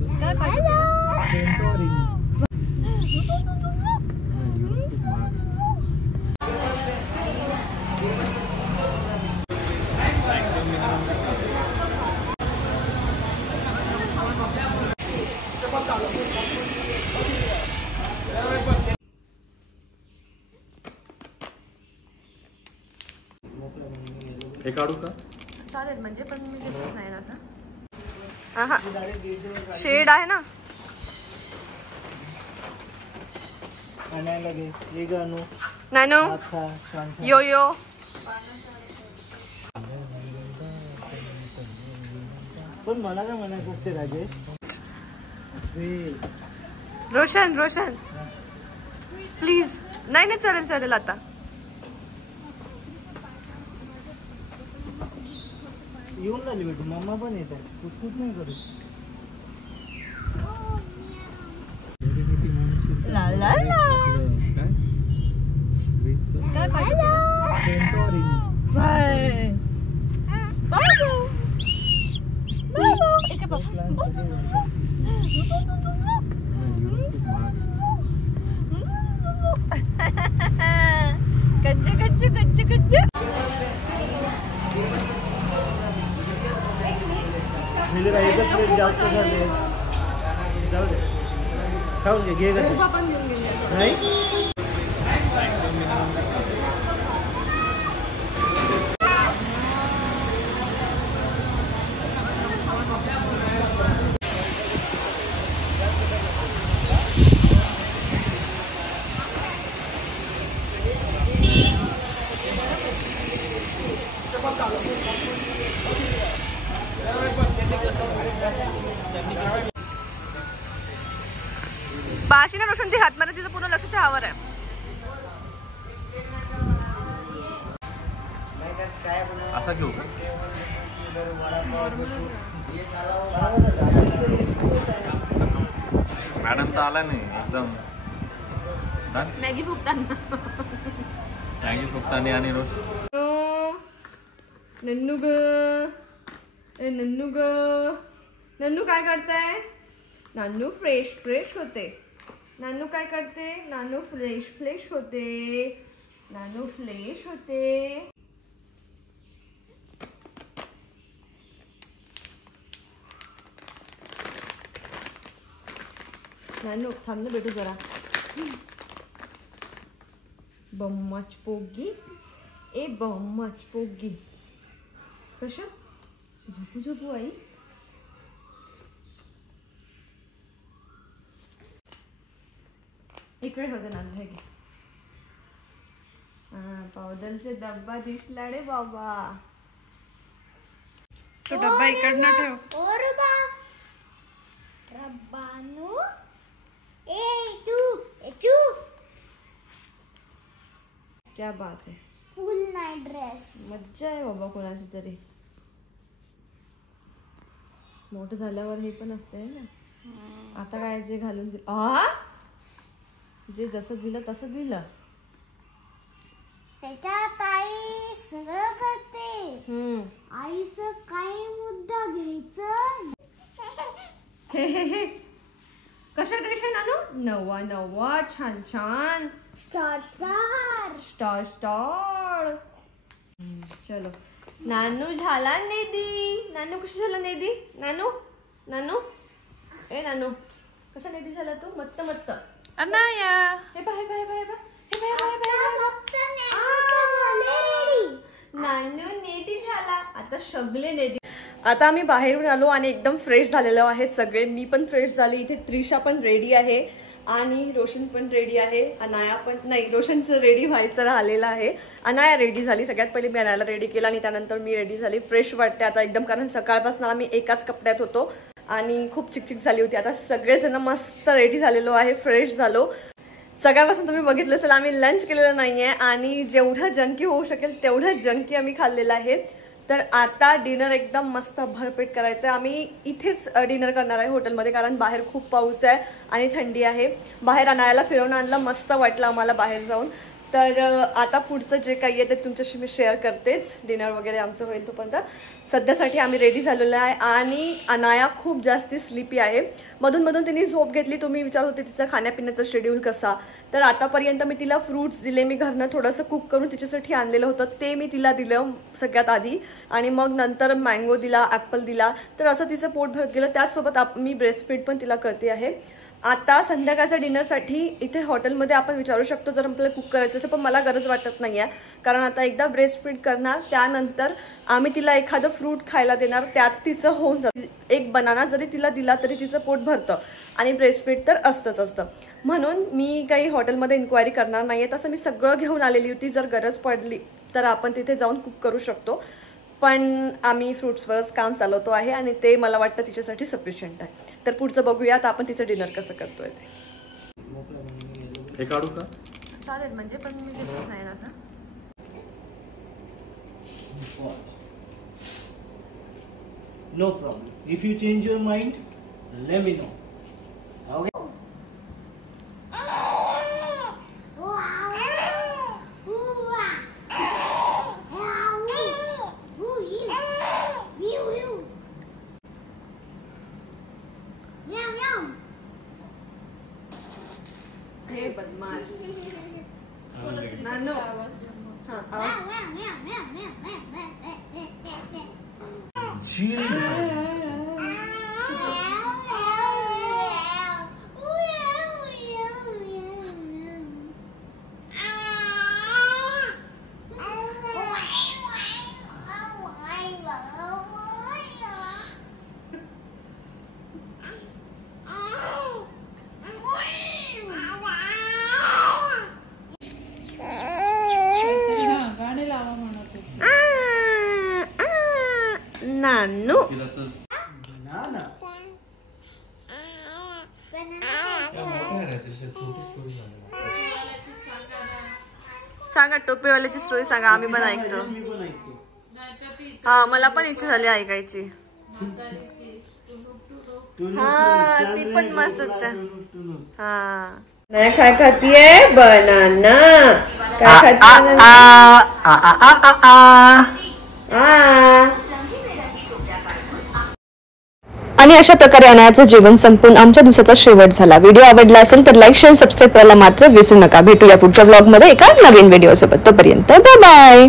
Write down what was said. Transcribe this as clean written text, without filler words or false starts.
काय पाहिजे हे काढू का? चालेल म्हणजे पण मी घेतच नाही असं. हा शेड आहे ना. नानो यो यो पण मला काय म्हणायचं असते राजेश. रोशन रोशन प्लीज. नाही नाही चालेल चालेल आता. येऊन झाली बेटू मम्मा पण येत आहे. कुठूच नाही करू. ला ला ला काय पाहिजे बाय बाबू बाबू एक बाबू कच्चे कच्चे कच्चे कच्चे. जास्त झाले. जाऊ दे खाऊन घे. घे नाही बाशी ना रोशन ती हात मारा. तिचं पूर्ण लक्ष चहावर आहे. असा घेऊ का? मॅडम तर आला नाही एकदम. मॅगी फुकताना मॅगी फुकताना आणि रोज नन्नू ग नन्नू ग. नन्नू काय करताय? नानू फ्रेश फ्रेश होते. नानू काय करते? नानू फ्रेश फ्रेश होते. नानू फ्रेश होते. नानू थांब ना बेटू जरा. बम्माच पोगी ए बम्माच पोगी. कशा झोपू झोपू आई. इकडे होते नानू हे घे. पावडरचे डब्बा दिसला रे बाबा. तो डब्बा इकडनं ठेव. क्या बात है. फुल नाइट ड्रेस. मज्जा आहे बाबा कोणाची तरी. मोठं झाल्यावर हे पण असते ना. आता काय जे घालून जे जसं दिलं तसं दिलं. त्याच्यात आई सगळं करते. आईचं काही मुद्दा घ्यायचं. कशा ड्रेस आहे नानू? नवा नवा छान छान. Star star star star. चलो नानू झाला नेदी. नानू कशी झाला नेदी? नानू नानू ए नानू कशा नेदी झाला तू? मत्त मत्त. अनाया हे बाय बाय बाय बाय. हे बाय बाय बाय बाय. नानू नेदी झाला. आता सगळे नेदी. आता आम्ही बाहेरून आलो आणि एकदम फ्रेश झालेलो आहे सगळे. मी पण फ्रेश झाली. इथे त्रिशा पण रेडी आहे आणि रोशन पण रेडी आहे. अनाया पण नाही, रोशनचं रेडी व्हायचं राहिलेलं आहे. अनाया रेडी झाली. सगळ्यात पहिले मी अनायाला रेडी केला आणि त्यानंतर मी रेडी झाली. फ्रेश वाटते आता एकदम, कारण सकाळपासून आम्ही एकाच कपड्यात होतो आणि खूप चिकचिक झाली होती. आता सगळेजण मस्त रेडी झालेलो आहे, फ्रेश झालो. सकाळपासून तुम्ही बघितलं असेल आम्ही लंच केलेलं नाहीये आणि जेवढं जंकी होऊ शकेल तेवढं जंकी आम्ही खाल्लेलं आहे. तर आता डिनर एकदम मस्त भरपेट करायचं आहे. आम्ही इथेच डिनर करणार आहे हॉटेलमध्ये, कारण बाहेर खूप पाऊस आहे आणि थंडी आहे. बाहेर अनायाला फिरवून आणलं, मस्त वाटलं आम्हाला बाहेर जाऊन. तर आता पुढचं जे काही आहे ते तुमच्याशी मी शेअर करतेच. डिनर वगैरे आमचं होईल तोपर्यंत. सध्यासाठी आम्ही रेडी झालेलो आहे आणि अनाया खूप जास्ती स्लीपी आहे. मधून मधून तिने झोप घेतली. तुम्ही विचारत होते तिचा खाण्यापिण्याचा शेड्यूल कसा. तर आतापर्यंत मी तिला फ्रूट्स दिले. मी घरनं थोडंसं कुक करून तिच्यासाठी आणलेलं होतं ते मी तिला दिलं सगळ्यात आधी आणि मग नंतर मँगो दिला, ॲपल दिला. तर असं तिचं पोट भरत गेलं. त्याचसोबत मी ब्रेस्ट फीड पण तिला करते आहे. आता संध्याकाळच्या डिनरसाठी इथे हॉटेलमध्ये आपण विचारू शकतो जर आपल्याला कुक करायचं असेल, पण मला गरज वाटत नाही आहे. कारण आता एकदा ब्रेस्ट फीड करणार त्यानंतर आम्ही तिला एखादं फ्रूट खायला देणार. त्यात तिचं होऊन जातं. एक बनाना जरी तिला दिला तरी तिचं पोट भरतं आणि ब्रेस्ट फीड तर असतं. म्हणून मी काही हॉटेलमध्ये इन्क्वायरी करणार नाही आहे. तसं मी सगळं घेऊन आलेली होती. जर गरज पडली तर आपण तिथे जाऊन कुक करू शकतो. पण आम्ही फ्रूट्सवरच काम चालवतो आहे आणि ते मला वाटतं तिच्यासाठी सफिशियंट आहे. तर पुढचं बघूयात आपण तिचं डिनर कसं करतोय ते. हे काढू का? चालेल म्हणजे पण मी घेतच नाही ना. No problem. If you change your mind let me know. Okay. हे बदमाश नानो. नानू बनाना. सांगा टोपेवाल्याची स्टोरी सांगा. आम्ही पण ऐकतो. मी पण ऐकतो. हा मला पण इच्छा झाली ऐकायची. हा ती पण मस्त होत. हा नाही काय खातीये बनाना. काय खाती आणि अशा प्रकारे अनायाचं जेवण संपून आमच्या दिवसाचा शेवट झाला. व्हिडिओ आवडला असेल तर लाईक शेअर सबस्क्राईब करायला मात्र विसरू नका. भेटूया पुढच्या ब्लॉगमध्ये एका नवीन व्हिडिओ सोबत. तोपर्यंत बाय बाय.